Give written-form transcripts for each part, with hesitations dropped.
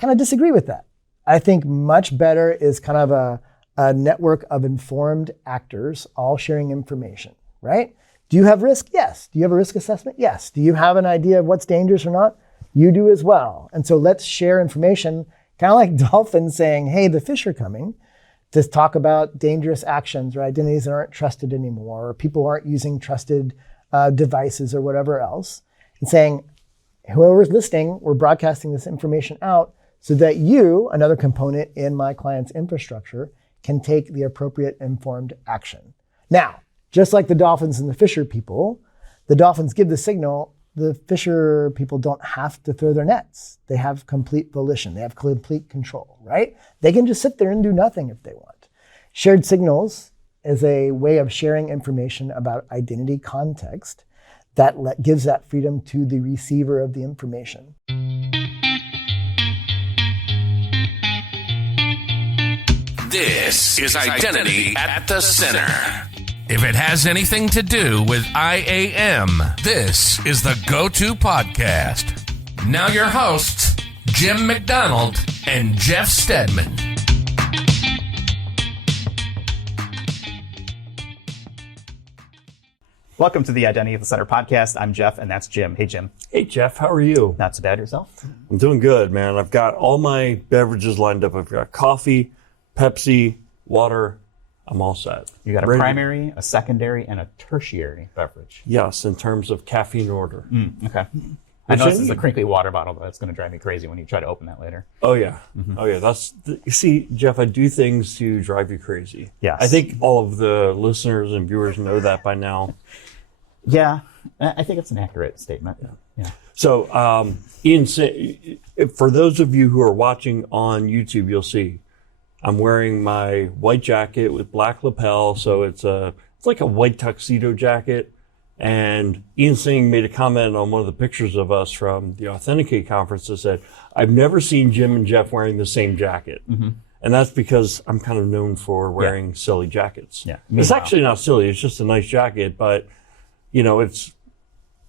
kind of disagree with that. I think much better is kind of a network of informed actors all sharing information, right? Do you have risk? Yes. Do you have a risk assessment? Yes. Do you have an idea of what's dangerous or not? You do as well. And so let's share information, kind of like dolphins saying, hey, the fish are coming, to talk about dangerous actions or identities that aren't trusted anymore, or people aren't using trusted devices or whatever else, and saying, whoever's listening, we're broadcasting this information out so that you, another component in my client's infrastructure, can take the appropriate informed action. Now, just like the dolphins and the fisher people, the dolphins give the signal, the fisher people don't have to throw their nets. They have complete volition. They have complete control, right? They can just sit there and do nothing if they want. Shared signals is a way of sharing information about identity context that gives that freedom to the receiver of the information. This is Identity at the Center. If it has anything to do with IAM, this is the go-to podcast. Now your hosts, Jim McDonald and Jeff Steadman. Welcome to the Identity at the Center podcast. I'm Jeff, and that's Jim. Hey, Jim. Hey, Jeff. How are you? Not so bad. Yourself? I'm doing good, man. I've got all my beverages lined up. I've got coffee, Pepsi, water. I'm all set. You got a primary, a secondary, and a tertiary beverage. Yes, in terms of caffeine order. Okay. I know this is a crinkly water bottle, but it's going to drive me crazy when you try to open that later. Oh, yeah. Mm-hmm. Oh, yeah. You see, Jeff, I do things to drive you crazy. Yes. I think all of the listeners and viewers know that by now. Yeah. I think it's an accurate statement. Yeah. So, Ian, for those of you who are watching on YouTube, you'll see I'm wearing my white jacket with black lapel, so it's like a white tuxedo jacket. And Ian Singh made a comment on one of the pictures of us from the Authenticate conference that said, I've never seen Jim and Jeff wearing the same jacket. Mm-hmm. And that's because I'm kind of known for wearing silly jackets. Yeah. It's actually not silly, it's just a nice jacket, but you know, it's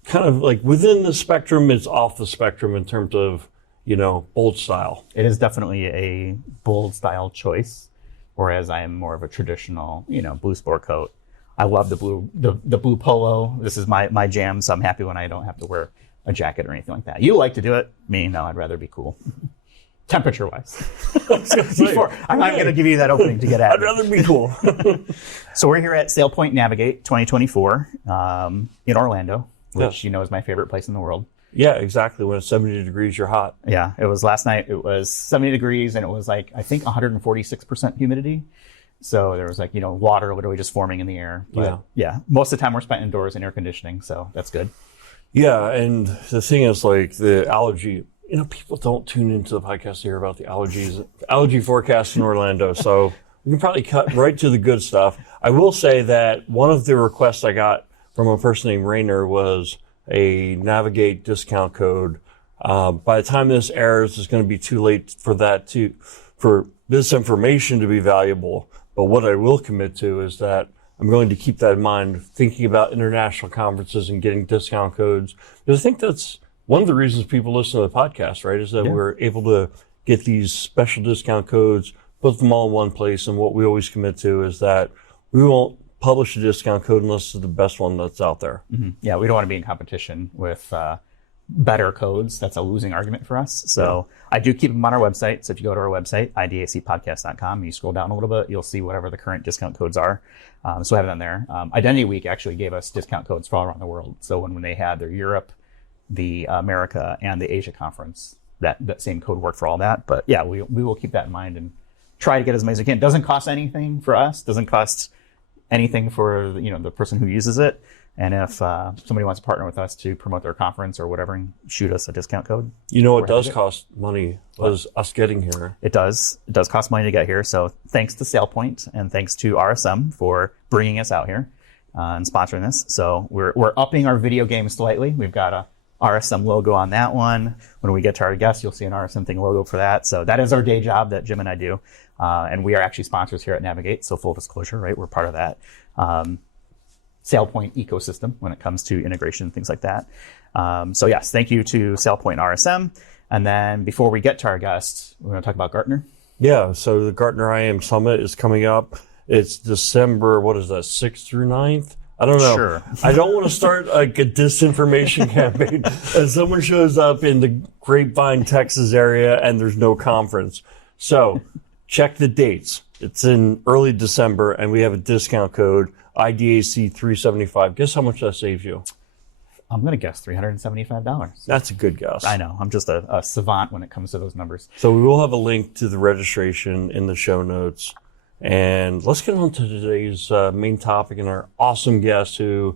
kind of like within the spectrum, it's off the spectrum in terms of, you know, bold style. It is definitely a bold style choice, whereas I am more of a traditional, you know, blue sport coat. I love the blue polo. This is my jam, so I'm happy when I don't have to wear a jacket or anything like that. You like to do it. Me, no, I'd rather be cool. Temperature-wise. I'm not going to give you that opening to get at I'd rather be cool. So we're here at SailPoint Navigate 2024 in Orlando, which you know is my favorite place in the world. Yeah, exactly. When it's 70 degrees, you're hot. Yeah, it was last night. It was 70 degrees, and it was like, I think 146% humidity. So there was like, you know, water literally just forming in the air. But yeah, most of the time we're spent indoors in air conditioning, so that's good. Yeah, and the thing is, like, the allergy, you know, people don't tune into the podcast to hear about the allergy forecast in Orlando, so we can probably cut right to the good stuff. I will say that one of the requests I got from a person named Rainer was a Navigate discount code. By the time this airs, it's going to be too late for this information to be valuable. But what I will commit to is that I'm going to keep that in mind, thinking about international conferences and getting discount codes. Because I think that's one of the reasons people listen to the podcast, right? Is that we're able to get these special discount codes, put them all in one place. And what we always commit to is that we won't publish a discount code unless it's the best one that's out there. Mm-hmm. Yeah, we don't want to be in competition with better codes. That's a losing argument for us. So I do keep them on our website. So if you go to our website, idacpodcast.com, you scroll down a little bit, you'll see whatever the current discount codes are. So I have them there. Identity Week actually gave us discount codes for all around the world. So when they had their Europe, the America, and the Asia conference, that same code worked for all that. But yeah, we will keep that in mind and try to get as many as we can. It doesn't cost anything for us. Doesn't cost anything for, you know, the person who uses it. And if somebody wants to partner with us to promote their conference or whatever and shoot us a discount code. You know, it does cost money, was us getting here. It does. It does cost money to get here. So thanks to SailPoint and thanks to RSM for bringing us out here and sponsoring this. So we're upping our video game slightly. We've got a RSM logo on that one. When we get to our guests, you'll see an RSM thing logo for that. So that is our day job that Jim and I do. And we are actually sponsors here at Navigate. So full disclosure, right? We're part of that SailPoint ecosystem when it comes to integration and things like that. So yes, thank you to SailPoint and RSM. And then before we get to our guest, we're going to talk about Gartner. Yeah, so the Gartner IAM Summit is coming up. It's December, 6th through 9th? I don't know. Sure. I don't want to start like a disinformation campaign and someone shows up in the Grapevine, Texas area and there's no conference. So check the dates. It's in early December and we have a discount code, IDAC 375. Guess how much that saves you? I'm going to guess $375. That's a good guess. I know. I'm just a savant when it comes to those numbers. So we will have a link to the registration in the show notes. And let's get on to today's main topic and our awesome guest who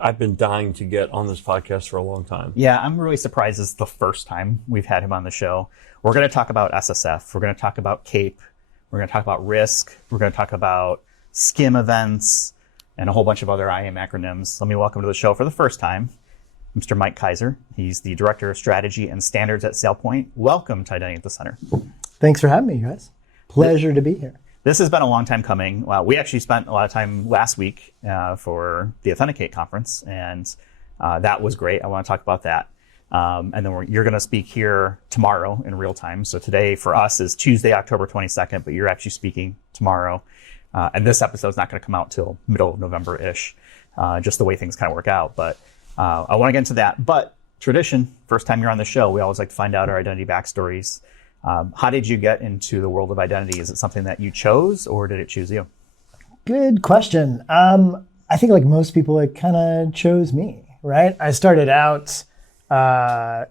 I've been dying to get on this podcast for a long time. Yeah, I'm really surprised it's the first time we've had him on the show. We're going to talk about SSF. We're going to talk about CAEP. We're going to talk about RISC. We're going to talk about SCIM events and a whole bunch of other IAM acronyms. Let me welcome to the show for the first time, Mr. Mike Kiser. He's the Director of Strategy and Standards at SailPoint. Welcome to Identity at the Center. Thanks for having me, guys. Pleasure to be here. This has been a long time coming. We actually spent a lot of time last week for the Authenticate conference, and that was great. I want to talk about that. And then you're going to speak here tomorrow in real time. So today for us is Tuesday, October 22nd, but you're actually speaking tomorrow. And this episode's not going to come out till middle of November-ish, just the way things kind of work out. But I want to get into that. But tradition, first time you're on the show, we always like to find out our identity backstories. How did you get into the world of identity? Is it something that you chose or did it choose you? Good question. I think like most people, it kind of chose me, right? I started out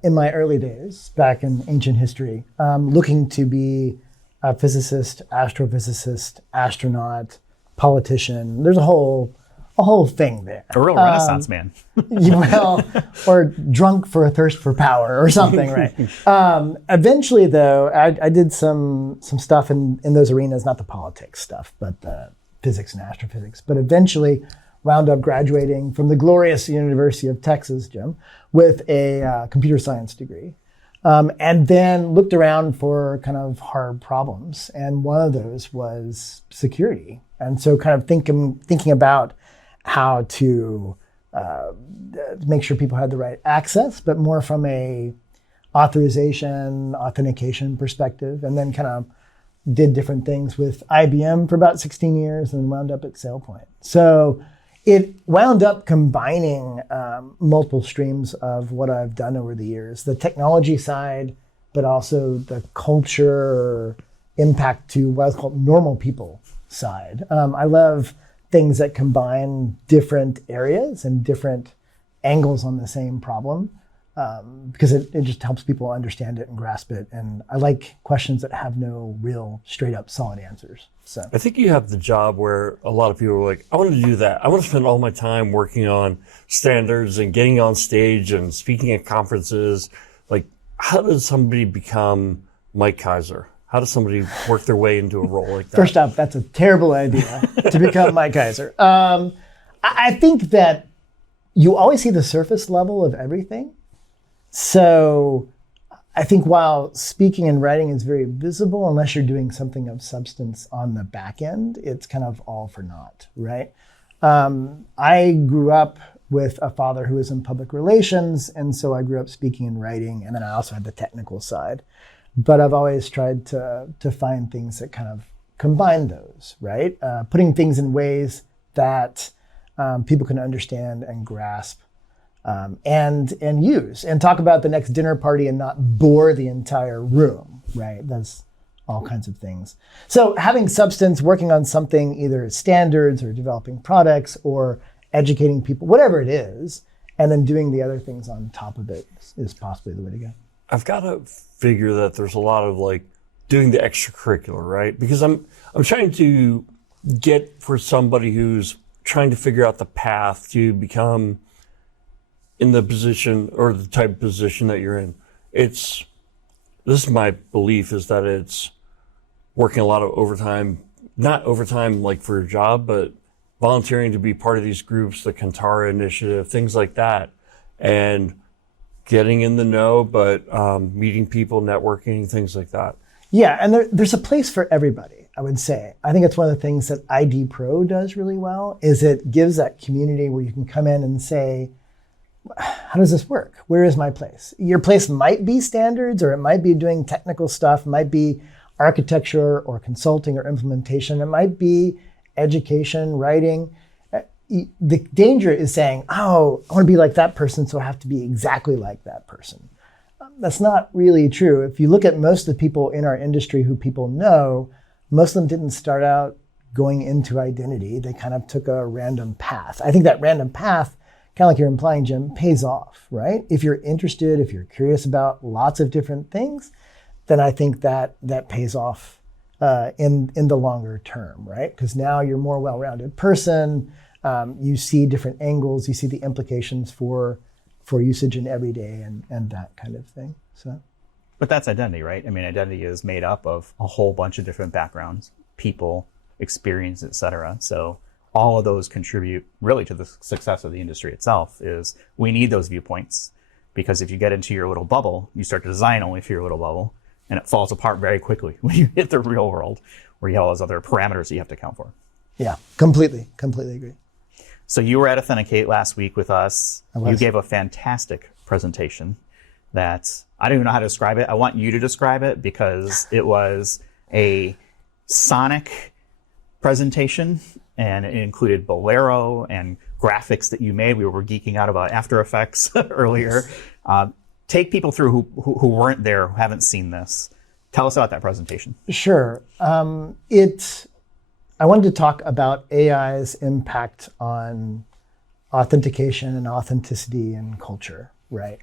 in my early days, back in ancient history, looking to be a physicist, astrophysicist, astronaut, politician. There's a whole thing there. A real Renaissance man. Well, or drunk for a thirst for power or something, right? Eventually, though, I did some stuff in those arenas, not the politics stuff, but the physics and astrophysics. But eventually wound up graduating from the glorious University of Texas, Jim, with a computer science degree. And then looked around for kind of hard problems. And one of those was security. And so kind of thinking about how to make sure people had the right access, but more from a authorization, authentication perspective, and then kind of did different things with IBM for about 16 years and wound up at SailPoint. So it wound up combining multiple streams of what I've done over the years, the technology side, but also the culture impact to what is called normal people side. I love things that combine different areas and different angles on the same problem because it just helps people understand it and grasp it. And I like questions that have no real straight up solid answers. So I think you have the job where a lot of people are like, I want to do that. I want to spend all my time working on standards and getting on stage and speaking at conferences. Like, how does somebody become Mike Kiser? How does somebody work their way into a role like that? First off, that's a terrible idea to become Mike Kiser. I think that you always see the surface level of everything. So I think while speaking and writing is very visible, unless you're doing something of substance on the back end, it's kind of all for naught, right? I grew up with a father who was in public relations, and so I grew up speaking and writing, and then I also had the technical side. But I've always tried to find things that kind of combine those, right? Putting things in ways that people can understand and grasp and use and talk about the next dinner party and not bore the entire room, right? That's all kinds of things. So having substance, working on something, either standards or developing products or educating people, whatever it is, and then doing the other things on top of it is possibly the way to go. I've got to figure that there's a lot of like doing the extracurricular, right? Because I'm trying to get for somebody who's trying to figure out the path to become in the position or the type of position that you're in. This is my belief, is that it's working a lot of overtime, not overtime like for a job, but volunteering to be part of these groups, the Kantara Initiative, things like that. And getting in the know, but meeting people, networking, things like that. Yeah, and there's a place for everybody, I would say. I think it's one of the things that ID Pro does really well, is it gives that community where you can come in and say, how does this work? Where is my place? Your place might be standards, or it might be doing technical stuff, it might be architecture or consulting or implementation, it might be education, writing. The danger is saying, oh, I want to be like that person, so I have to be exactly like that person. That's not really true. If you look at most of the people in our industry who people know, most of them didn't start out going into identity. They kind of took a random path. I think that random path, kind of like you're implying, Jim, pays off, right? If you're interested, if you're curious about lots of different things, then I think that pays off in the longer term, right? Because now you're a more well-rounded person. You see different angles, you see the implications for usage in everyday and that kind of thing. So, but that's identity, right? I mean, identity is made up of a whole bunch of different backgrounds, people, experience, et cetera. So all of those contribute really to the success of the industry itself. Is we need those viewpoints, because if you get into your little bubble, you start to design only for your little bubble, and it falls apart very quickly when you hit the real world where you have all those other parameters that you have to account for. Yeah, completely agree. So you were at Authenticate last week with us. I was. You gave a fantastic presentation that I don't even know how to describe it. I want you to describe it, because it was a sonic presentation, and it included Bolero and graphics that you made. We were geeking out about After Effects earlier. Take people through who weren't there, who haven't seen this. Tell us about that presentation. Sure. I wanted to talk about AI's impact on authentication and authenticity and culture, right?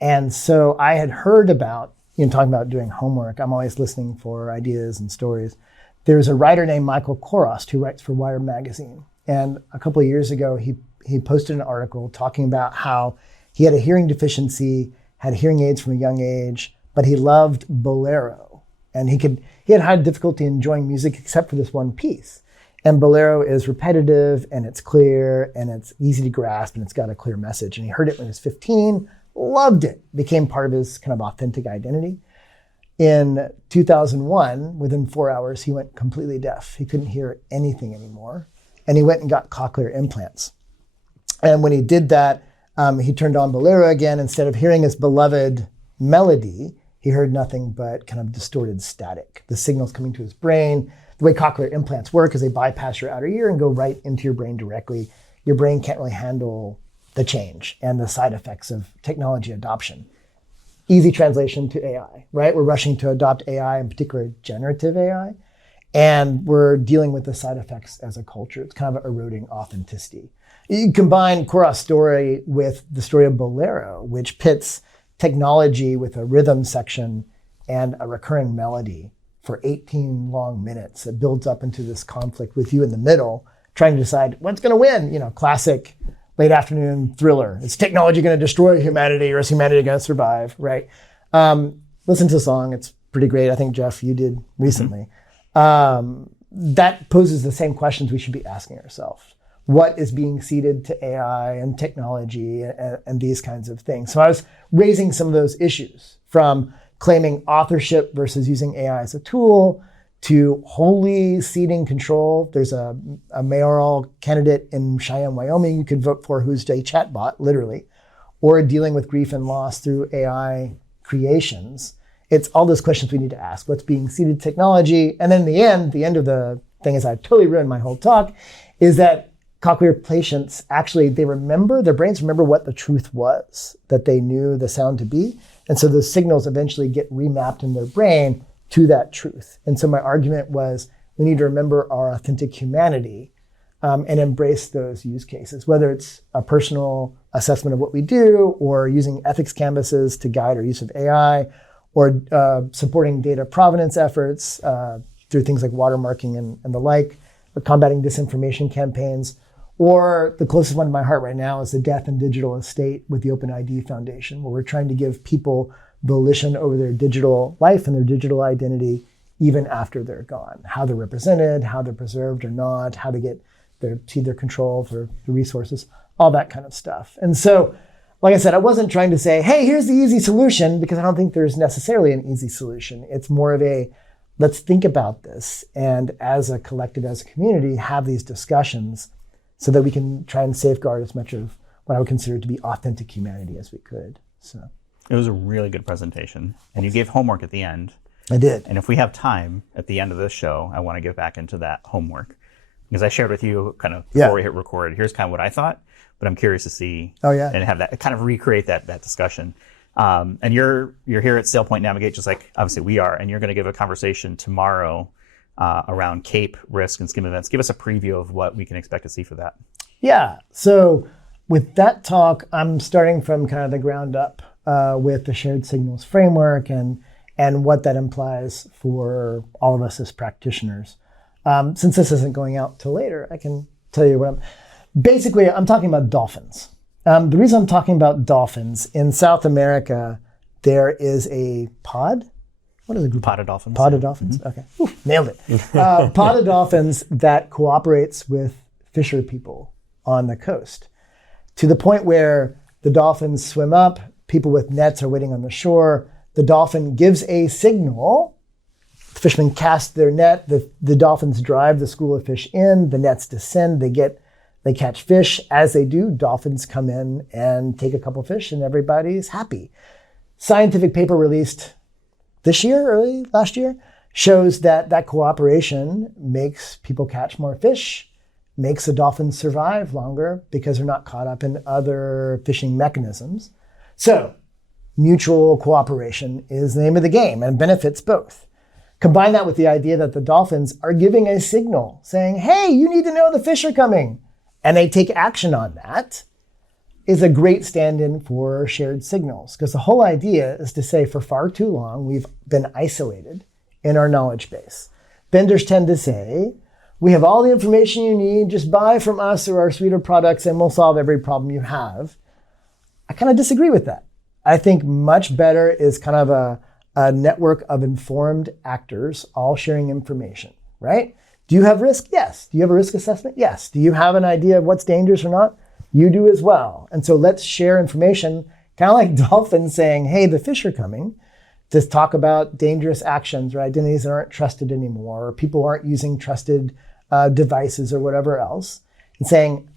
And so I had heard about, talking about doing homework, I'm always listening for ideas and stories. There's a writer named Michael Korost who writes for Wired magazine. And a couple of years ago, he posted an article talking about how he had a hearing deficiency, had hearing aids from a young age, but he loved Bolero. And he had had difficulty enjoying music except for this one piece. And Bolero is repetitive, and it's clear, and it's easy to grasp, and it's got a clear message. And he heard it when he was 15, loved it, became part of his kind of authentic identity. In 2001, within 4 hours, he went completely deaf. He couldn't hear anything anymore. And he went and got cochlear implants. And when he did that, he turned on Bolero again. Instead of hearing his beloved melody, he heard nothing but kind of distorted static. The signals coming to his brain. The way cochlear implants work is they bypass your outer ear and go right into your brain directly. Your brain can't really handle the change and the side effects of technology adoption. Easy translation to AI, right? We're rushing to adopt AI, in particular generative AI, and we're dealing with the side effects as a culture. It's kind of eroding authenticity. You combine Korost's story with the story of Bolero, which pits technology with a rhythm section and a recurring melody for 18 long minutes. It builds up into this conflict with you in the middle, trying to decide what's going to win. Classic late afternoon thriller. Is technology going to destroy humanity, or is humanity going to survive, right? Listen to the song. It's pretty great. I think, Jeff, you did recently. That poses the same questions we should be asking ourselves. What is being ceded to AI and technology and these kinds of things? So I was raising some of those issues, from claiming authorship versus using AI as a tool, to wholly ceding control. There's a mayoral candidate in Cheyenne, Wyoming you could vote for who's a chatbot, literally, or dealing with grief and loss through AI creations. It's all those questions we need to ask. What's being ceded to technology? And then the end of the thing is, I totally ruined my whole talk, is that cochlear patients, actually, their brains remember what the truth was that they knew the sound to be. And so those signals eventually get remapped in their brain to that truth. And so my argument was, we need to remember our authentic humanity and embrace those use cases, whether it's a personal assessment of what we do, or using ethics canvases to guide our use of AI, or supporting data provenance efforts through things like watermarking and the like, or combating disinformation campaigns. Or the closest one to my heart right now is the Death and Digital Estate with the OpenID Foundation, where we're trying to give people volition over their digital life and their digital identity even after they're gone. How they're represented, how they're preserved or not, how to get their control for the resources, all that kind of stuff. And so, like I said, I wasn't trying to say, hey, here's the easy solution, because I don't think there's necessarily an easy solution. It's more of a, let's think about this, and as a collective, as a community, have these discussions so that we can try and safeguard as much of what I would consider to be authentic humanity as we could. So It was a really good presentation, and you gave homework at the end. I did. And if we have time at the end of this show, I want to get back into that homework, because I shared with you kind of before we hit record, here's kind of what I thought, but I'm curious to see and have that kind of recreate that discussion. And you're here at SailPoint Navigate, just like obviously we are, and you're going to give a conversation tomorrow around CAEP, RISC, and SCIM events. Give us a preview of what we can expect to see for that. Yeah. So with that talk, I'm starting from kind of the ground up with the shared signals framework and what that implies for all of us as practitioners. Since this isn't going out till later, I can tell you what I'm talking about dolphins. The reason I'm talking about dolphins, in South America, there is a pod. What is a group? Pod of dolphins. Pod of dolphins. Mm-hmm. Okay. Whew, nailed it. Pod of dolphins that cooperates with fisher people on the coast, to the point where the dolphins swim up, people with nets are waiting on the shore, the dolphin gives a signal, the fishermen cast their net, the dolphins drive the school of fish in, the nets descend, they catch fish. As they do, dolphins come in and take a couple fish and everybody's happy. Scientific paper released early last year, shows that cooperation makes people catch more fish, makes the dolphins survive longer because they're not caught up in other fishing mechanisms. So mutual cooperation is the name of the game and benefits both. Combine that with the idea that the dolphins are giving a signal saying, hey, you need to know the fish are coming, and they take action on that, is a great stand-in for shared signals. Because the whole idea is to say for far too long, we've been isolated in our knowledge base. Vendors tend to say, we have all the information you need, just buy from us or our suite of products and we'll solve every problem you have. I kind of disagree with that. I think much better is kind of a network of informed actors all sharing information, right? Do you have risk? Yes. Do you have a risk assessment? Yes. Do you have an idea of what's dangerous or not? You do as well. And so let's share information, kind of like dolphins saying, hey, the fish are coming, to talk about dangerous actions or identities that aren't trusted anymore, or people aren't using trusted devices or whatever else, and saying,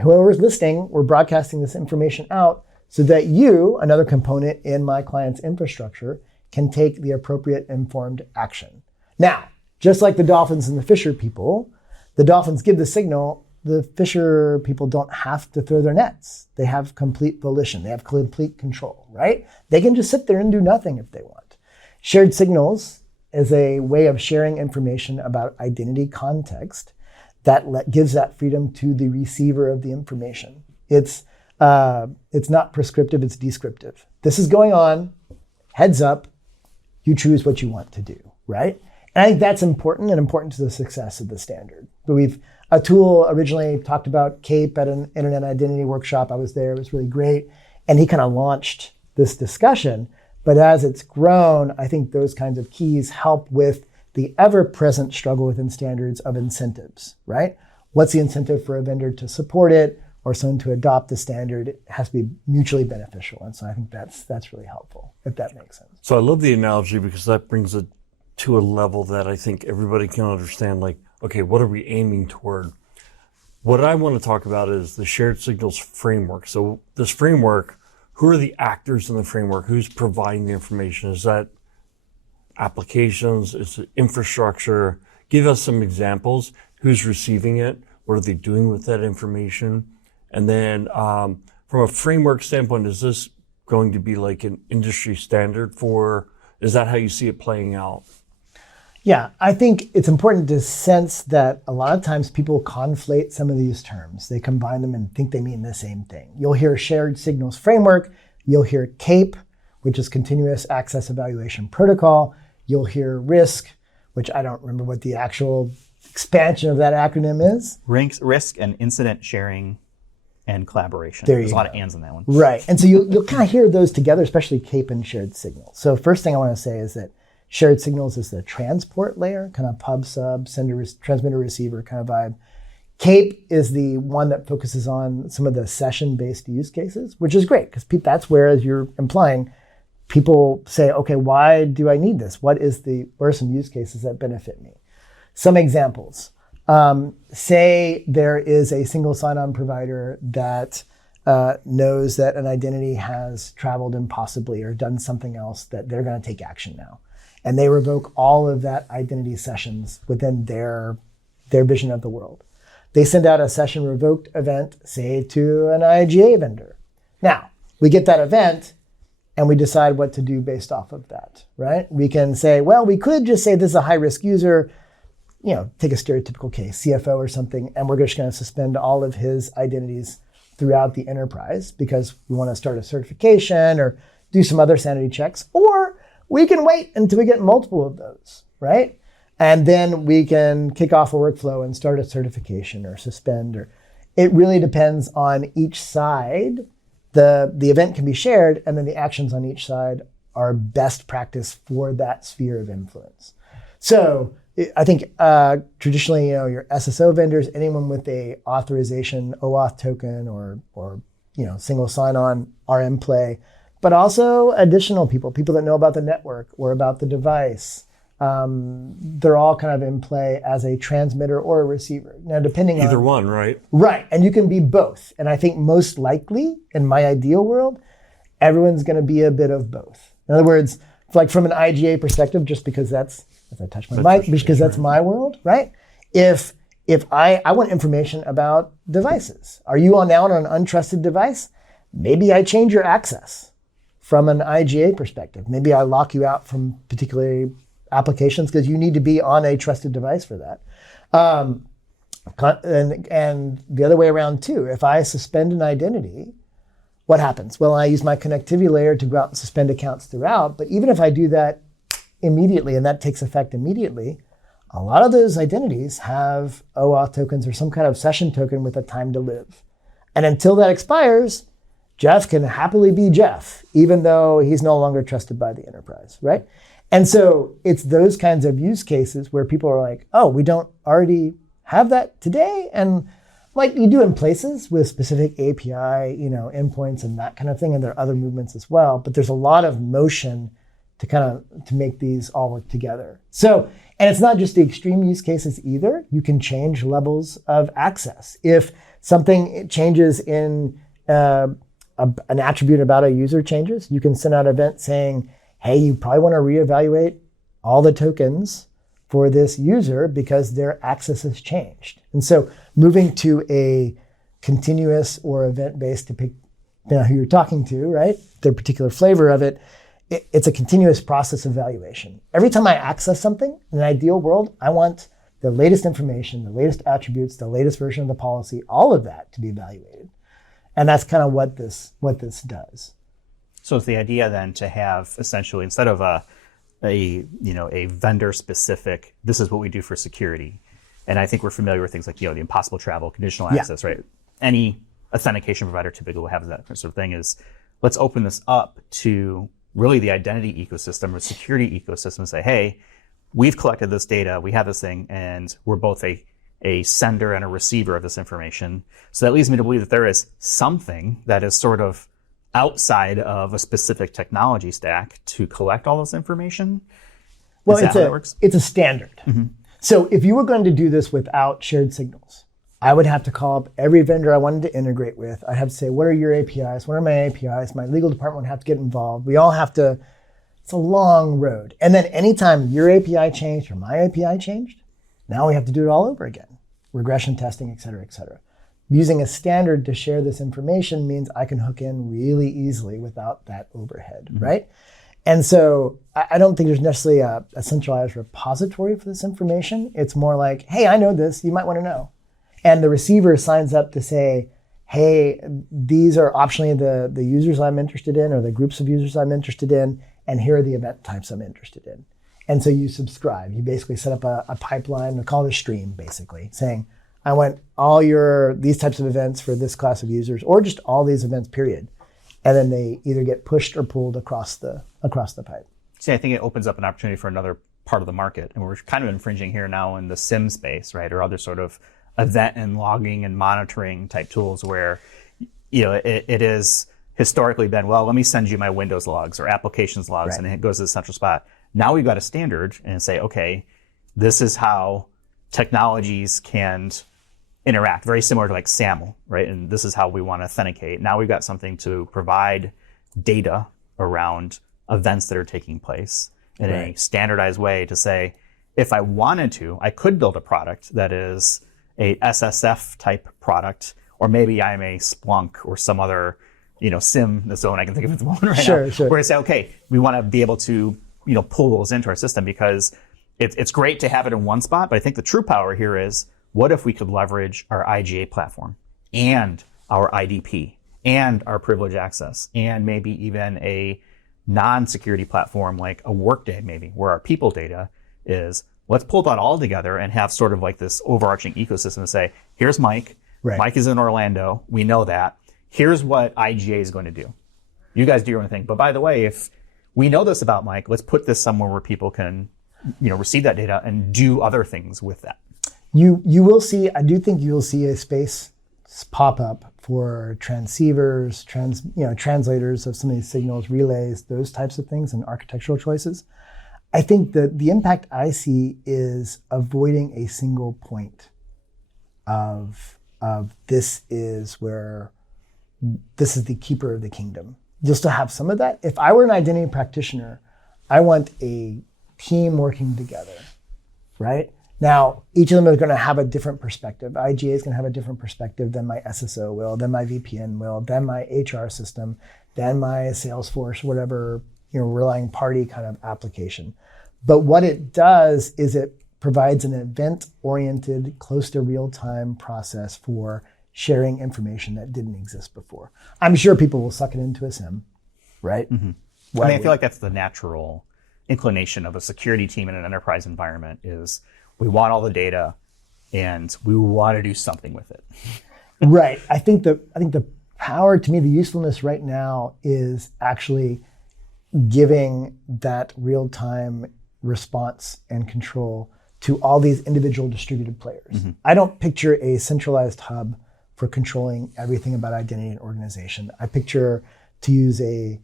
whoever's listening, we're broadcasting this information out so that you, another component in my client's infrastructure, can take the appropriate informed action. Now, just like the dolphins and the fisher people, the dolphins give the signal, the fisher people don't have to throw their nets. They have complete volition. They have complete control, right? They can just sit there and do nothing if they want. Shared signals is a way of sharing information about identity context that gives that freedom to the receiver of the information. It's not prescriptive, it's descriptive. This is going on, heads up, you choose what you want to do, right? And I think that's important and important to the success of the standard. But a tool originally talked about CAEP at an internet identity workshop. I was there, it was really great. And he kind of launched this discussion. But as it's grown, I think those kinds of keys help with the ever-present struggle within standards of incentives, right? What's the incentive for a vendor to support it or someone to adopt the standard? It has to be mutually beneficial. And so I think that's really helpful, if that makes sense. So I love the analogy because that brings it to a level that I think everybody can understand, like, okay, what are we aiming toward? What I want to talk about is the shared signals framework. So this framework, who are the actors in the framework? Who's providing the information? Is that applications? Is it infrastructure? Give us some examples. Who's receiving it? What are they doing with that information? And then from a framework standpoint, is this going to be like an industry standard is that how you see it playing out? Yeah, I think it's important to sense that a lot of times people conflate some of these terms. They combine them and think they mean the same thing. You'll hear shared signals framework. You'll hear CAEP, which is continuous access evaluation protocol. You'll hear RISC, which I don't remember what the actual expansion of that acronym is. RISC and incident sharing and collaboration. There's a lot of ands in that one. Right. And so you'll kind of hear those together, especially CAEP and shared signals. So first thing I want to say is that shared signals is the transport layer, kind of pub sub, sender, transmitter, receiver kind of vibe. CAEP is the one that focuses on some of the session-based use cases, which is great because that's where, as you're implying, people say, okay, why do I need this? What are some use cases that benefit me? Some examples. Say there is a single sign-on provider that knows that an identity has traveled impossibly or done something else, that they're going to take action now. And they revoke all of that identity sessions within their vision of the world. They send out a session revoked event, say, to an IGA vendor. Now, we get that event and we decide what to do based off of that, right? We can say, well, we could just say this is a high-risk user, take a stereotypical case, CFO or something, and we're just going to suspend all of his identities throughout the enterprise because we want to start a certification or do some other sanity checks. Or we can wait until we get multiple of those, right? And then we can kick off a workflow and start a certification or suspend. Or it really depends on each side. The event can be shared, and then the actions on each side are best practice for that sphere of influence. So I think traditionally, your SSO vendors, anyone with a authorization OAuth token or single sign-on RM play, but also additional people that know about the network or about the device. They're all kind of in play as a transmitter or a receiver. Now, depending on... Either one, right? Right, and you can be both. And I think most likely, in my ideal world, everyone's going to be a bit of both. In other words, like from an IGA perspective, just because that's, as I touch my mic, because that's my world, right? If I want information about devices. Are you now on an untrusted device? Maybe I change your access from an IGA perspective. Maybe I lock you out from particular applications because you need to be on a trusted device for that. And the other way around too. If I suspend an identity, what happens? Well, I use my connectivity layer to go out and suspend accounts throughout. But even if I do that immediately, and that takes effect immediately, a lot of those identities have OAuth tokens or some kind of session token with a time to live. And until that expires, Jeff can happily be Jeff, even though he's no longer trusted by the enterprise, right? And so it's those kinds of use cases where people are like, oh, we don't already have that today? And like you do in places with specific API, endpoints and that kind of thing. And there are other movements as well, but there's a lot of motion to make these all work together. So, and it's not just the extreme use cases either. You can change levels of access. If something changes in an attribute about a user changes, you can send out an event saying, hey, you probably want to reevaluate all the tokens for this user because their access has changed. And so moving to a continuous or event-based, depending on who you're talking to, right? Their particular flavor of it, it's a continuous process of evaluation. Every time I access something, in an ideal world, I want the latest information, the latest attributes, the latest version of the policy, all of that to be evaluated. And that's kind of what this does. So it's the idea then to have essentially, instead of a vendor specific, this is what we do for security. And I think we're familiar with things like, the impossible travel, conditional access, right? Any authentication provider typically will have that sort of thing. Is let's open this up to really the identity ecosystem or security ecosystem and say, hey, we've collected this data, we have this thing, and we're both a sender and a receiver of this information. So that leads me to believe that there is something that is sort of outside of a specific technology stack to collect all this information. Well, it's a standard. Mm-hmm. So if you were going to do this without shared signals, I would have to call up every vendor I wanted to integrate with. I'd have to say, what are your APIs? What are my APIs? My legal department would have to get involved. We all have to, it's a long road. And then anytime your API changed or my API changed, now we have to do it all over again. Regression testing, et cetera, et cetera. Using a standard to share this information means I can hook in really easily without that overhead, mm-hmm. right? And so I don't think there's necessarily a centralized repository for this information. It's more like, hey, I know this, you might want to know. And the receiver signs up to say, hey, these are optionally the users I'm interested in or the groups of users I'm interested in, and here are the event types I'm interested in. And so you subscribe. You basically set up a pipeline, we call it a stream, basically, saying, I want all these types of events for this class of users, or just all these events, period. And then they either get pushed or pulled across the pipe. See, I think it opens up an opportunity for another part of the market. And we're kind of infringing here now in the SIM space, right? Or other sort of event and logging and monitoring type tools where, it is historically been, well, let me send you my Windows logs or applications logs, right, and it goes to the central spot. Now we've got a standard and say, okay, this is how technologies can interact, very similar to like SAML, right? And this is how we want to authenticate. Now we've got something to provide data around events that are taking place in a standardized way to say, if I wanted to, I could build a product that is a SSF type product, or maybe I'm a Splunk or some other, SIM, that's the one I can think of at the moment right now. Sure. Where I say, okay, we want to be able to, pull those into our system because it's great to have it in one spot, but I think the true power here is, what if we could leverage our IGA platform and our IDP and our privilege access and maybe even a non-security platform like a Workday maybe, where our people data is. Let's pull that all together and have sort of like this overarching ecosystem to say, here's Mike. Right. Mike is in Orlando. We know that. Here's what IGA is going to do. You guys do your own thing. But by the way, if we know this about Mike, let's put this somewhere where people can, receive that data and do other things with that. You will see, I do think you will see a space pop up for transceivers, translators of some of these signals, relays, those types of things, and architectural choices. I think that the impact I see is avoiding a single point of this is the keeper of the kingdom. You'll still have some of that. If I were an identity practitioner, I want a team working together, right? Now, each of them is going to have a different perspective. IGA is going to have a different perspective than my SSO will, than my VPN will, than my HR system, than my Salesforce, whatever, relying party kind of application. But what it does is it provides an event-oriented, close to real-time process for sharing information that didn't exist before. I'm sure people will suck it into a SIM, right? Mm-hmm. I feel like that's the natural inclination of a security team in an enterprise environment is we want all the data and we want to do something with it. Right. I think the power, to me, the usefulness right now is actually giving that real-time response and control to all these individual distributed players. Mm-hmm. I don't picture a centralized hub for controlling everything about identity and organization. I picture, to use a,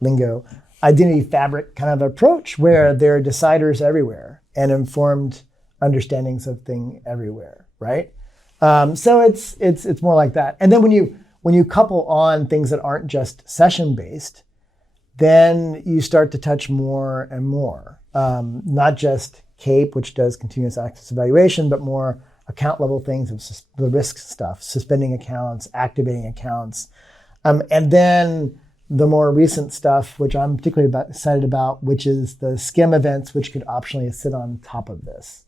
lingo, identity fabric kind of approach where there are deciders everywhere and informed understandings of thing everywhere, right? So it's more like that. And then when you couple on things that aren't just session-based, then you start to touch more and more, not just CAEP, which does continuous access evaluation, but more account level things of the RISC stuff, suspending accounts, activating accounts. And then the more recent stuff, which I'm particularly excited about, which is the SCIM events, which could optionally sit on top of this.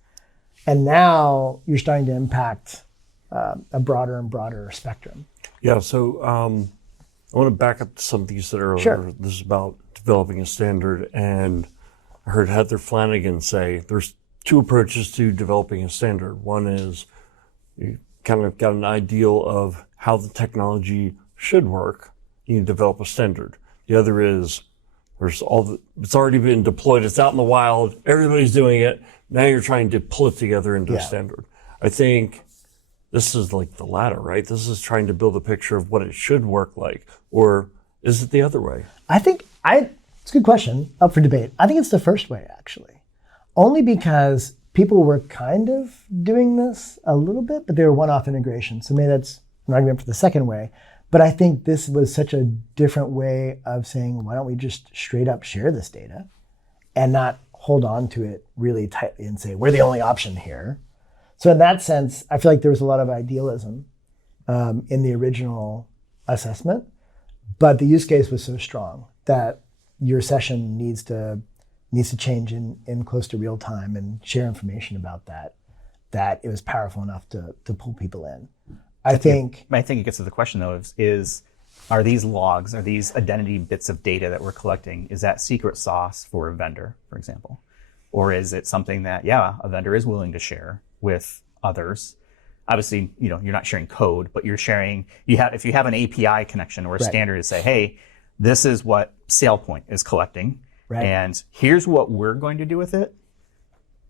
And now you're starting to impact a broader and broader spectrum. Yeah, so I want to back up to something you said earlier. Sure. This is about developing a standard, and I heard Heather Flanagan say there's two approaches to developing a standard. One is you kind of got an ideal of how the technology should work. You need to develop a standard. The other is it's already been deployed. It's out in the wild. Everybody's doing it. Now you're trying to pull it together into a standard. I think this is like the latter, right? This is trying to build a picture of what it should work like. Or is it the other way? It's a good question, up for debate. I think it's the first way, actually. Only because people were kind of doing this a little bit, but they were one-off integrations. So maybe that's an argument for the second way. But I think this was such a different way of saying, why don't we just straight up share this data and not hold on to it really tightly and say, we're the only option here. So in that sense, I feel like there was a lot of idealism in the original assessment, but the use case was so strong that your session needs to change in close to real time and share information about that it was powerful enough to pull people in. I think it gets to the question though is are these logs, are these identity bits of data that we're collecting, is that secret sauce for a vendor, for example? Or is it something that, a vendor is willing to share with others? Obviously, you're not sharing code, but you're sharing, if you have an API connection or a standard to say, hey, this is what SailPoint is collecting, and here's what we're going to do with it.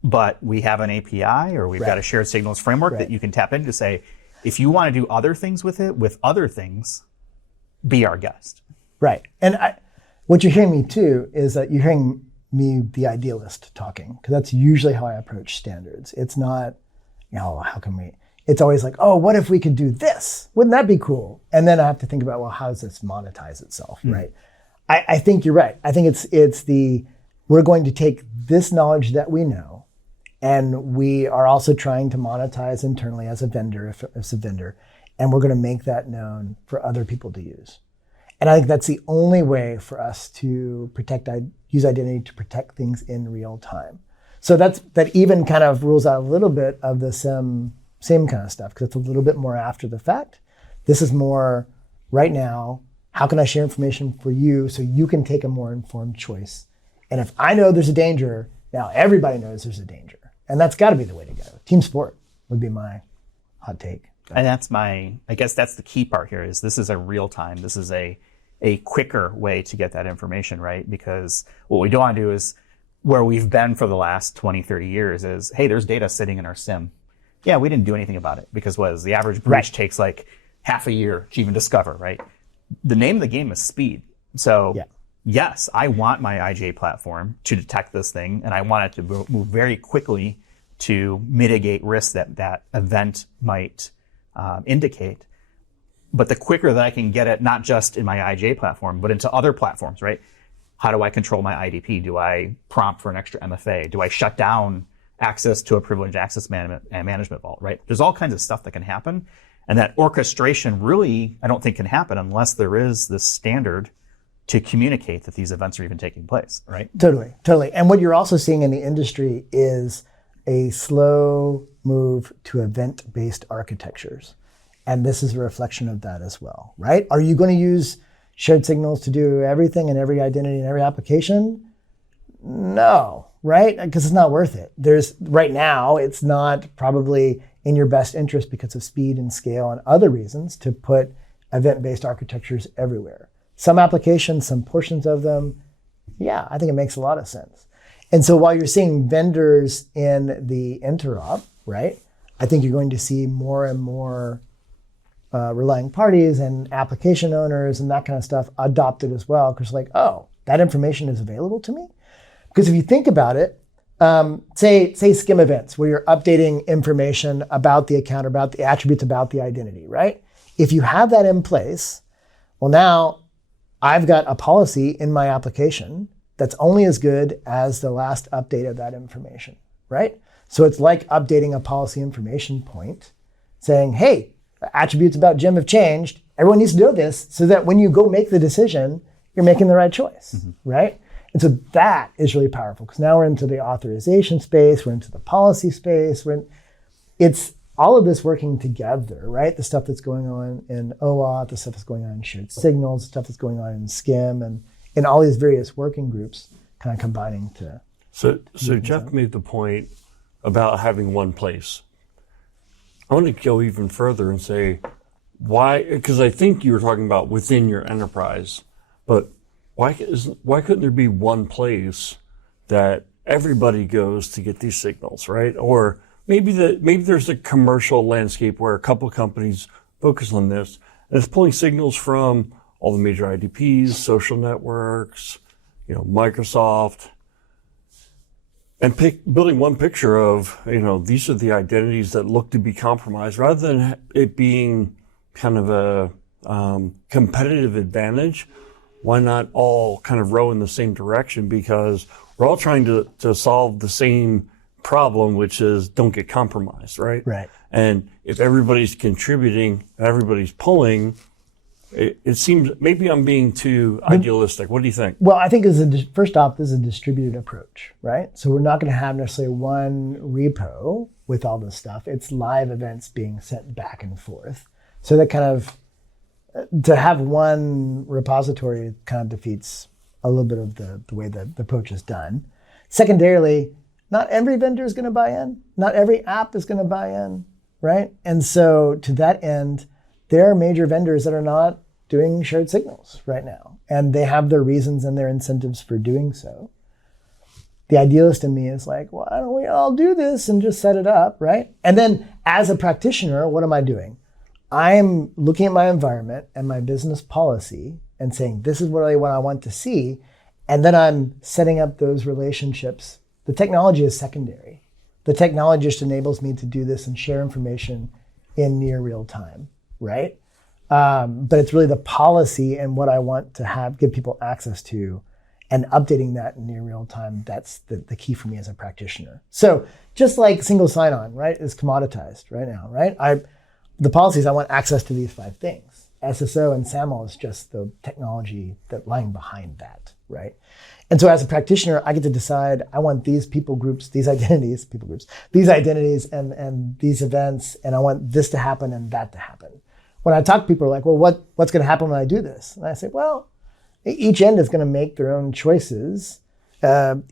But we have an API or we've got a shared signals framework that you can tap into to say, if you want to do other things with it, with other things, be our guest. Right. And what you're hearing me too is that you're hearing me, the idealist, talking, because that's usually how I approach standards. It's not, how can we, it's always like, oh, what if we could do this? Wouldn't that be cool? And then I have to think about, well, how does this monetize itself, right? I think you're right. I think we're going to take this knowledge that we know, and we are also trying to monetize internally as a vendor, if it's a vendor, and we're going to make that known for other people to use. And I think that's the only way for us to use identity to protect things in real time. So that even kind of rules out a little bit of the SIM kind of stuff, because it's a little bit more after the fact. This is more right now, how can I share information for you so you can take a more informed choice? And if I know there's a danger, now everybody knows there's a danger. And that's got to be the way to go. Team sport would be my hot take. And I guess that's the key part here, is this is a real time. This is a quicker way to get that information, right? Because what we don't want to do is, where we've been for the last 20, 30 years is, hey, there's data sitting in our SIM. Yeah, we didn't do anything about it because the average breach takes like half a year to even discover, right? The name of the game is speed. So yes, I want my IGA platform to detect this thing, and I want it to move very quickly to mitigate risks that event might indicate. But the quicker that I can get it, not just in my IGA platform, but into other platforms, right? How do I control my IDP? Do I prompt for an extra MFA? Do I shut down access to a privileged access management vault, right? There's all kinds of stuff that can happen. And that orchestration really, I don't think, can happen unless there is this standard to communicate that these events are even taking place, right? Totally. And what you're also seeing in the industry is a slow move to event-based architectures. And this is a reflection of that as well, right? Are you going to use shared signals to do everything and every identity and every application? No, right? Because it's not worth it. Right now, it's not probably in your best interest because of speed and scale and other reasons to put event-based architectures everywhere. Some applications, some portions of them, yeah, I think it makes a lot of sense. And so while you're seeing vendors in the interop, right, I think you're going to see more and more relying parties and application owners and that kind of stuff adopt it as well, because like, oh, that information is available to me? Because if you think about it, say SCIM events where you're updating information about the account, about the attributes, about the identity, right? If you have that in place, well, now I've got a policy in my application that's only as good as the last update of that information, right? So it's like updating a policy information point saying, hey, attributes about Jim have changed. Everyone needs to know this so that when you go make the decision, you're making the right choice, right? And so that is really powerful because now we're into the authorization space, we're into the policy space, it's all of this working together, right? The stuff that's going on in OAuth, the stuff that's going on in shared signals, the stuff that's going on in SCIM, and in all these various working groups kind of combining to... So Jeff made the point about having one place. I want to go even further and say, why, because I think you were talking about within your enterprise, but why couldn't there be one place that everybody goes to get these signals, right? Or maybe there's a commercial landscape where a couple companies focus on this, and it's pulling signals from all the major IDPs, social networks, Microsoft, and building one picture of, these are the identities that look to be compromised, rather than it being kind of a competitive advantage. Why not all kind of row in the same direction? Because we're all trying to solve the same problem, which is don't get compromised, right? Right. And if everybody's contributing, everybody's pulling, it seems, maybe I'm being too idealistic. What do you think? Well, I think first off, this is a distributed approach, right? So we're not going to have necessarily one repo with all this stuff. It's live events being sent back and forth. So that kind of, to have one repository kind of defeats a little bit of the way the approach is done. Secondarily, not every vendor is going to buy in. Not every app is going to buy in, right? And so to that end, there are major vendors that are not doing shared signals right now. And they have their reasons and their incentives for doing so. The idealist in me is like, well, why don't we all do this and just set it up, right? And then as a practitioner, what am I doing? I'm looking at my environment and my business policy and saying, this is what I want to see. And then I'm setting up those relationships. The technology is secondary. The technology just enables me to do this and share information in near real time, right? But it's really the policy and what I want to give people access to, and updating that in near real time. That's the key for me as a practitioner. So just like single sign-on, right, is commoditized right now, right? The policies, I want access to these 5 things. SSO and SAML is just the technology that lying behind that, right? And so as a practitioner, I get to decide, I want these people groups, these identities and these events, and I want this to happen and that to happen. When I talk to people, like, well, what's going to happen when I do this? And I say, well, each end is going to make their own choices.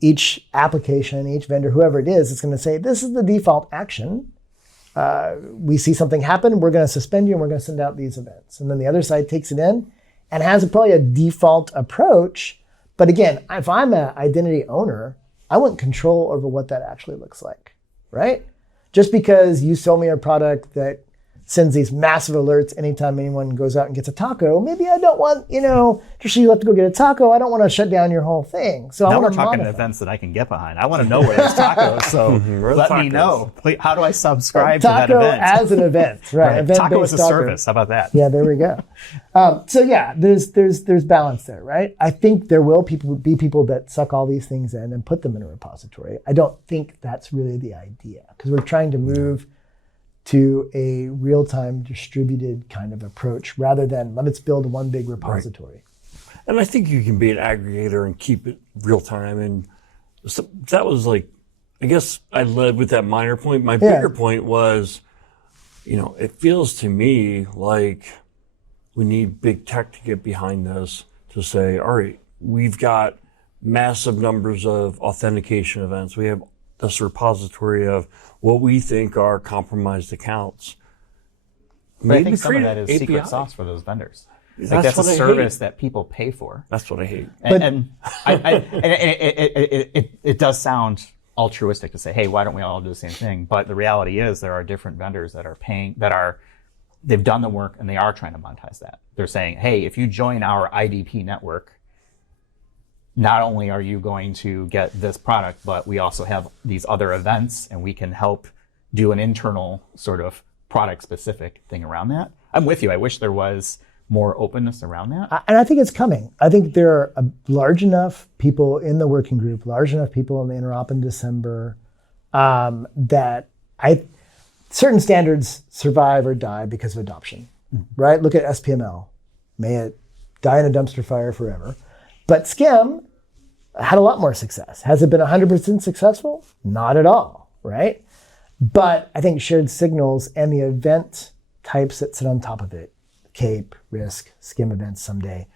Each application, each vendor, whoever it is going to say, this is the default action. We see something happen, we're going to suspend you and we're going to send out these events. And then the other side takes it in and has probably a default approach. But again, if I'm an identity owner, I want control over what that actually looks like, right? Just because you sell me a product that sends these massive alerts anytime anyone goes out and gets a taco, maybe I don't want, just so you have to go get a taco, I don't want to shut down your whole thing. So now I want we're talking events that I can get behind. I want to know where there's tacos, so let me know. Please, how do I subscribe to that event? Taco as an event, right? Event taco as a service. How about that? Yeah, there we go. So yeah, there's balance there, right? I think there will be people that suck all these things in and put them in a repository. I don't think that's really the idea, because we're trying to move to a real-time distributed kind of approach rather than let's build one big repository. Right. And I think you can be an aggregator and keep it real-time. And so that was like, I guess I led with that minor point. My bigger point was, it feels to me like we need big tech to get behind this to say, all right, we've got massive numbers of authentication events. We have this repository of what we think are compromised accounts. But I think some of that is secret sauce for those vendors. That's a service that people pay for. That's what I hate. And it does sound altruistic to say, hey, why don't we all do the same thing? But the reality is there are different vendors that are paying, they've done the work and they are trying to monetize that. They're saying, hey, if you join our IDP network, not only are you going to get this product, but we also have these other events and we can help do an internal sort of product specific thing around that. I'm with you. I wish there was more openness around that. And I think it's coming. I think there are large enough people in the working group, large enough people in the interop in December, that certain standards survive or die because of adoption, right? Look at SPML. May it die in a dumpster fire forever. But SCIM had a lot more success. Has it been 100% successful? Not at all, right? But I think shared signals and the event types that sit on top of it, CAEP, RISC, SCIM events someday,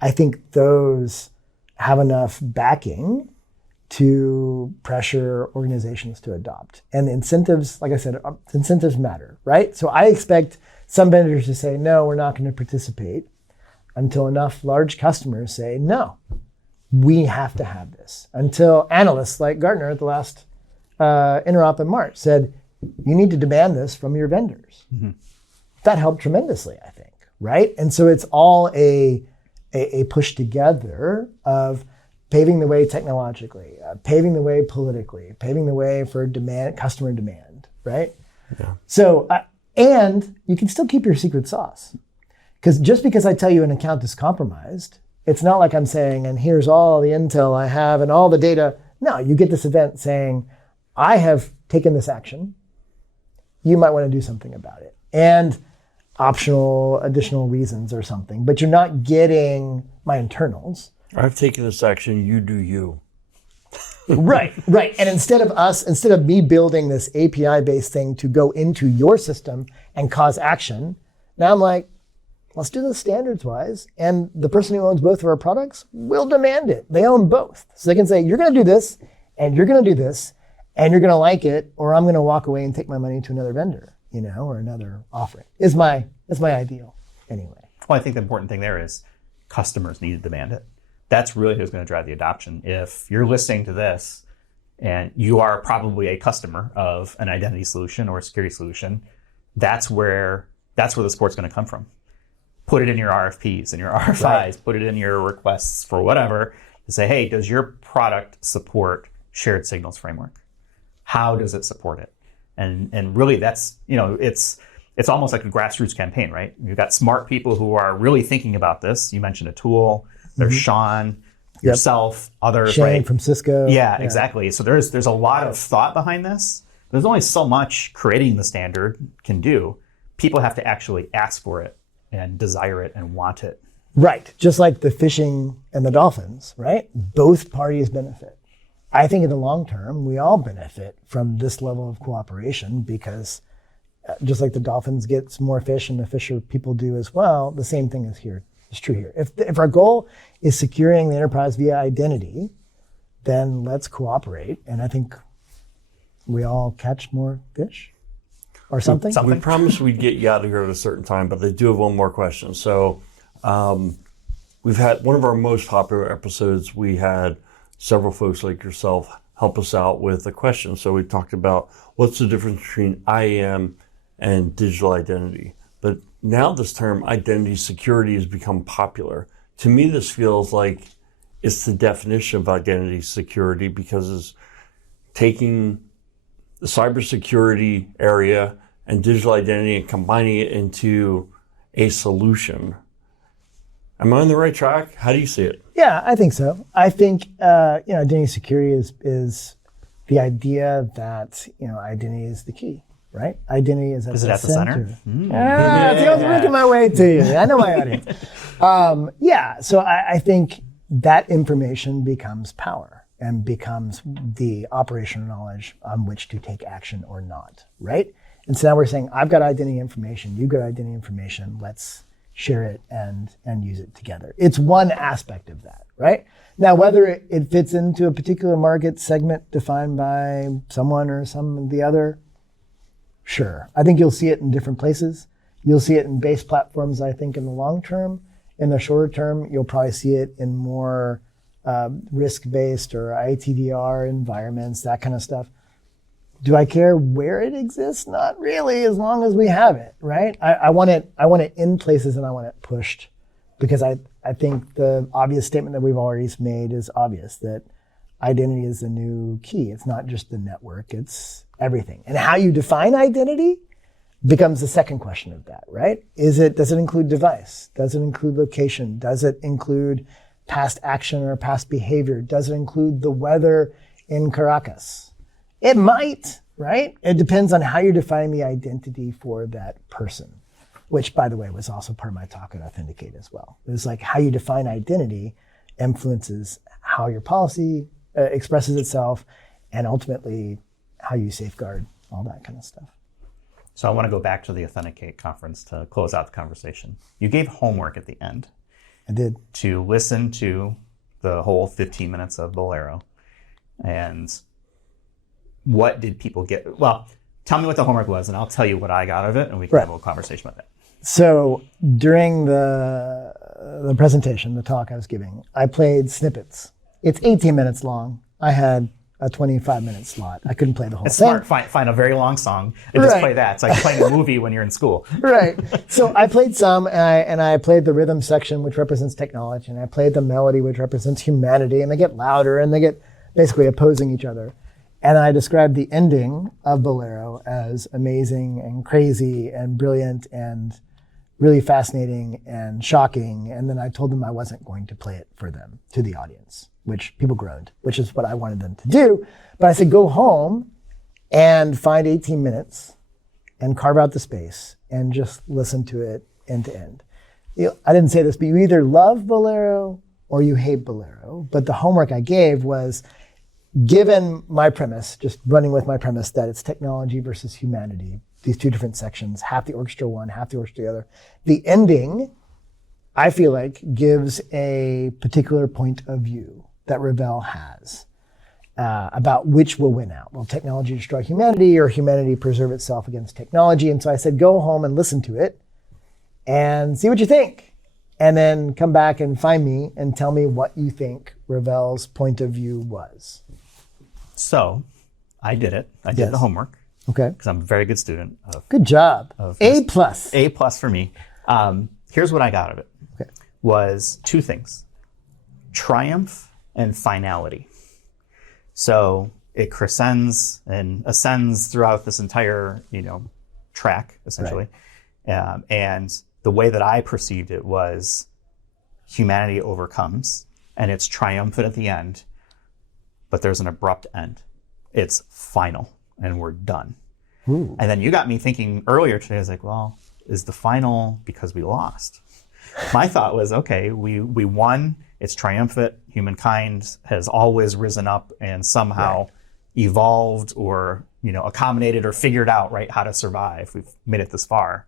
I think those have enough backing to pressure organizations to adopt. And the incentives, like I said, incentives matter, right? So I expect some vendors to say, no, we're not going to participate, until enough large customers say, no, we have to have this. Until analysts like Gartner at the last interop in March said, you need to demand this from your vendors. Mm-hmm. That helped tremendously, I think, right? And so it's all a push together of paving the way technologically, paving the way politically, paving the way for customer demand, right? Yeah. So, and you can still keep your secret sauce. Because just because I tell you an account is compromised, it's not like I'm saying, and here's all the intel I have and all the data. No, you get this event saying, I have taken this action. You might want to do something about it. And optional additional reasons or something. But you're not getting my internals. I've taken this action, you do you. Right. And instead of me building this API-based thing to go into your system and cause action, now I'm like, let's do this standards-wise, and the person who owns both of our products will demand it. They own both. So they can say, you're going to do this, and you're going to do this, and you're going to like it, or I'm going to walk away and take my money to another vendor, or another offering. That's my ideal, anyway. Well, I think the important thing there is customers need to demand it. That's really who's going to drive the adoption. If you're listening to this, and you are probably a customer of an identity solution or a security solution, that's where the support's going to come from. Put it in your RFPs and your RFIs, right. Put it in your requests for whatever, to say, hey, does your product support shared signals framework? How does it support it? And really that's, it's almost like a grassroots campaign, right? You've got smart people who are really thinking about this. You mentioned Atul, there's Sean, yourself, others, Shane right? from Cisco. Yeah, exactly. So there's a lot of thought behind this. There's only so much creating the standard can do. People have to actually ask for it and desire it and want it. Right. Just like the fishing and the dolphins, right? Both parties benefit. I think in the long term, we all benefit from this level of cooperation because just like the dolphins get more fish and the fisher people do as well, the same thing is here. It's true here. If our goal is securing the enterprise via identity, then let's cooperate. And I think we all catch more fish or something. We promised we'd get you out of here at a certain time, but they do have one more question. So we've had one of our most popular episodes. We had several folks like yourself help us out with a question. So we talked about what's the difference between IAM and digital identity. But now this term identity security has become popular. To me, this feels like it's the definition of identity security because it's taking the cybersecurity area and digital identity and combining it into a solution. Am I on the right track? How do you see it? Yeah, I think so. I think identity security is the idea that identity is the key, right? Identity is at the center. I was working my way to you. I know my audience. So I think that information becomes power and becomes the operational knowledge on which to take action or not, right? And so now we're saying, I've got identity information, you've got identity information, let's share it and use it together. It's one aspect of that, right? Now, whether it fits into a particular market segment defined by someone or some of the other, sure. I think you'll see it in different places. You'll see it in base platforms, I think, in the long term. In the shorter term, you'll probably see it in more risk-based or ITDR environments, that kind of stuff. Do I care where it exists? Not really, as long as we have it, right? I want it in places and I want it pushed because I think the obvious statement that we've already made is obvious, that identity is the new key. It's not just the network, it's everything. And how you define identity becomes the second question of that, right? Does it include device? Does it include location? Does it include past action or past behavior? Does it include the weather in Caracas? It might, right? It depends on how you're defining the identity for that person, which, by the way, was also part of my talk at Authenticate as well. It was like how you define identity influences how your policy expresses itself and ultimately how you safeguard all that kind of stuff. So I want to go back to the Authenticate conference to close out the conversation. You gave homework at the end. I did. To listen to the whole 15 minutes of Bolero. And what did people get? Well, tell me what the homework was, and I'll tell you what I got out of it, and we can have a conversation about it. So during the presentation, the talk I was giving, I played snippets. It's 18 minutes long. I had a 25-minute slot. I couldn't play the whole it's thing. Smart. Find a very long song and just play that. It's like playing a movie when you're in school. Right. So I played some, and I played the rhythm section, which represents technology, and I played the melody, which represents humanity, and they get louder, and they get basically opposing each other. And I described the ending of Bolero as amazing and crazy and brilliant and really fascinating and shocking. And then I told them I wasn't going to play it for them, to the audience, which people groaned, which is what I wanted them to do. But I said, go home and find 18 minutes and carve out the space and just listen to it end to end. I didn't say this, but you either love Bolero or you hate Bolero. But the homework I gave was, given my premise, just running with my premise that it's technology versus humanity, these two different sections, half the orchestra one, half the orchestra the other, the ending, I feel like, gives a particular point of view that Ravel has about which will win out. Will technology destroy humanity or humanity preserve itself against technology? And so I said, go home and listen to it and see what you think. And then come back and find me and tell me what you think Ravel's point of view was. So I did it. I did the homework. Okay. Because I'm a very good student. Good job. A+. A+ for me. Here's what I got out of it. Okay. Was two things. Triumph and finality. So it crescends and ascends throughout this entire, track, essentially. And the way that I perceived it was humanity overcomes, and it's triumphant at the end, but there's an abrupt end. It's final, and we're done. Ooh. And then you got me thinking earlier today, I was like, well, is the final because we lost? My thought was, okay, we won, it's triumphant, humankind has always risen up and somehow evolved or, accommodated or figured out, right, how to survive. We've made it this far.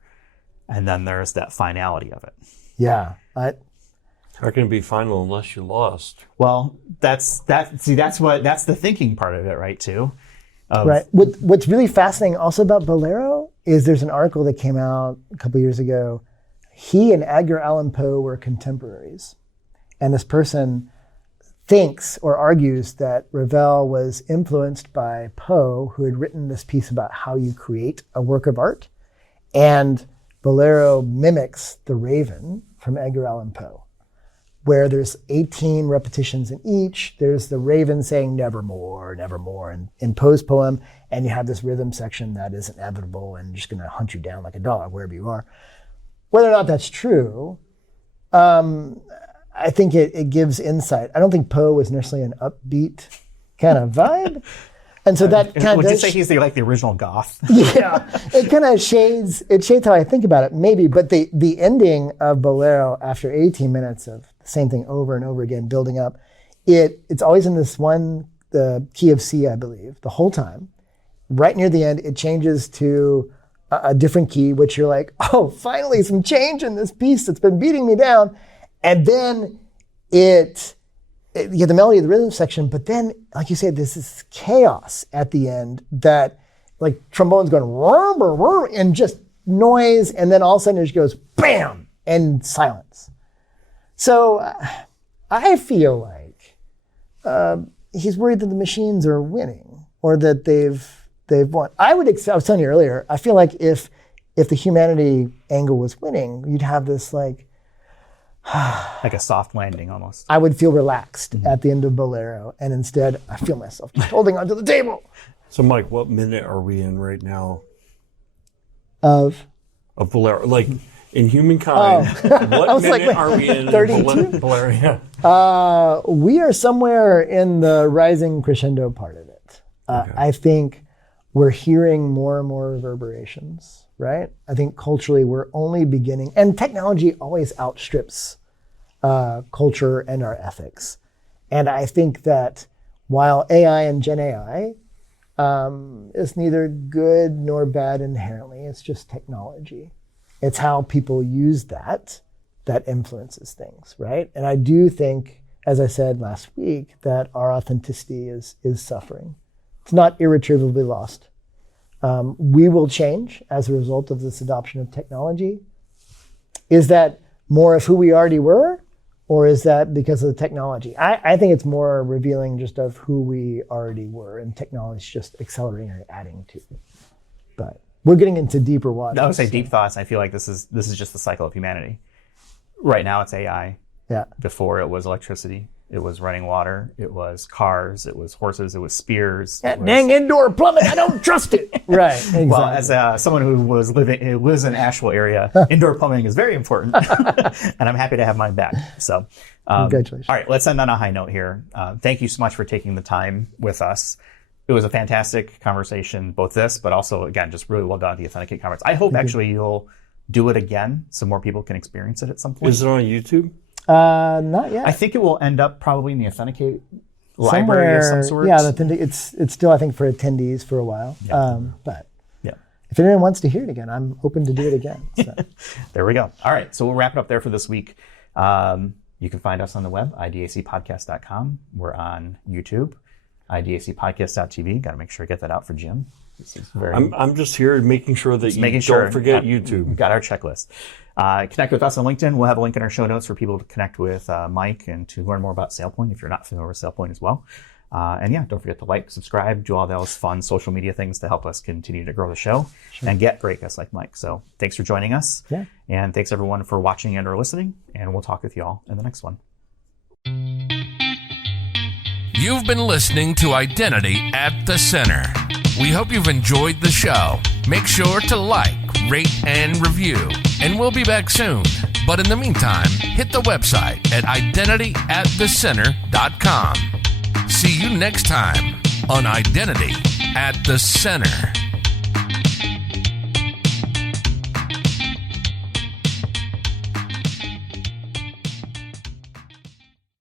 And then there's that finality of it. Yeah. How can it be final unless you lost? Well, that's the thinking part of it, right, too. Right. What's really fascinating also about Bolero is there's an article that came out a couple years ago. He and Edgar Allan Poe were contemporaries. And this person thinks or argues that Ravel was influenced by Poe, who had written this piece about how you create a work of art. And Bolero mimics The Raven from Edgar Allan Poe, where there's 18 repetitions in each. There's the raven saying nevermore, nevermore in Poe's poem, and you have this rhythm section that is inevitable and just going to hunt you down like a dog wherever you are. Whether or not that's true, I think it gives insight. I don't think Poe was necessarily an upbeat kind of vibe. And so that kind of would you say he's the original goth? Yeah, it kind of shades how I think about it, maybe. But the ending of Bolero after 18 minutes of the same thing over and over again, building up, it's always in this the key of C, I believe, the whole time. Right near the end, it changes to a different key, which you're like, oh, finally some change in this piece that's been beating me down. And then you get the melody of the rhythm section, but then, like you said, this is chaos at the end that, like, trombone's going whir, whir, whir, and just noise, and then all of a sudden it just goes bam and silence. So I feel like he's worried that the machines are winning or that they've won. I was telling you earlier, I feel like if the humanity angle was winning, you'd have this like a soft landing almost. I would feel relaxed at the end of Bolero, and instead I feel myself just holding onto the table. So Mike, what minute are we in right now? Of Bolero, like in humankind, what minute are we in 32? Bolero? Yeah. We are somewhere in the rising crescendo part of it. Okay. I think we're hearing more and more reverberations, right? I think culturally we're only beginning, and technology always outstrips culture and our ethics. And I think that while AI and Gen AI is neither good nor bad inherently, it's just technology. It's how people use that influences things, right? And I do think, as I said last week, that our authenticity is suffering. It's not irretrievably lost. We will change as a result of this adoption of technology. Is that more of who we already were, or is that because of the technology? I think it's more revealing just of who we already were, and technology is just accelerating or adding to it. But we're getting into deeper waters. I would say deep thoughts. I feel like this is just the cycle of humanity. Right now it's AI. Yeah. Before it was electricity. It was running water. It was cars. It was horses. It was spears. That dang indoor plumbing, I don't trust it. Right. Exactly. Well, as someone who lives in Asheville area, indoor plumbing is very important, and I'm happy to have mine back. So, congratulations. All right, let's end on a high note here. Thank you so much for taking the time with us. It was a fantastic conversation, both this, but also, again, just really well done at the Authenticate Conference. I hope actually you'll do it again so more people can experience it at some point. Is it on YouTube? Not yet. I think it will end up probably in the Authenticate library of some sort. Yeah, it's still, I think, for attendees for a while. Yeah. But if anyone wants to hear it again, I'm open to do it again. So. There we go. All right, so we'll wrap it up there for this week. You can find us on the web, idacpodcast.com. We're on YouTube, idacpodcast.tv. Got to make sure I get that out for Jim. I'm just here making sure that don't forget YouTube. Got our checklist. Connect with us on LinkedIn. We'll have a link in our show notes for people to connect with Mike and to learn more about SailPoint if you're not familiar with SailPoint as well. And don't forget to like, subscribe, do all those fun social media things to help us continue to grow the show and get great guests like Mike. So thanks for joining us. Yeah. And thanks everyone for watching and or listening. And we'll talk with you all in the next one. You've been listening to Identity at the Center. We hope you've enjoyed the show. Make sure to like, rate, and review. And we'll be back soon. But in the meantime, hit the website at identityatthecenter.com. See you next time on Identity at the Center.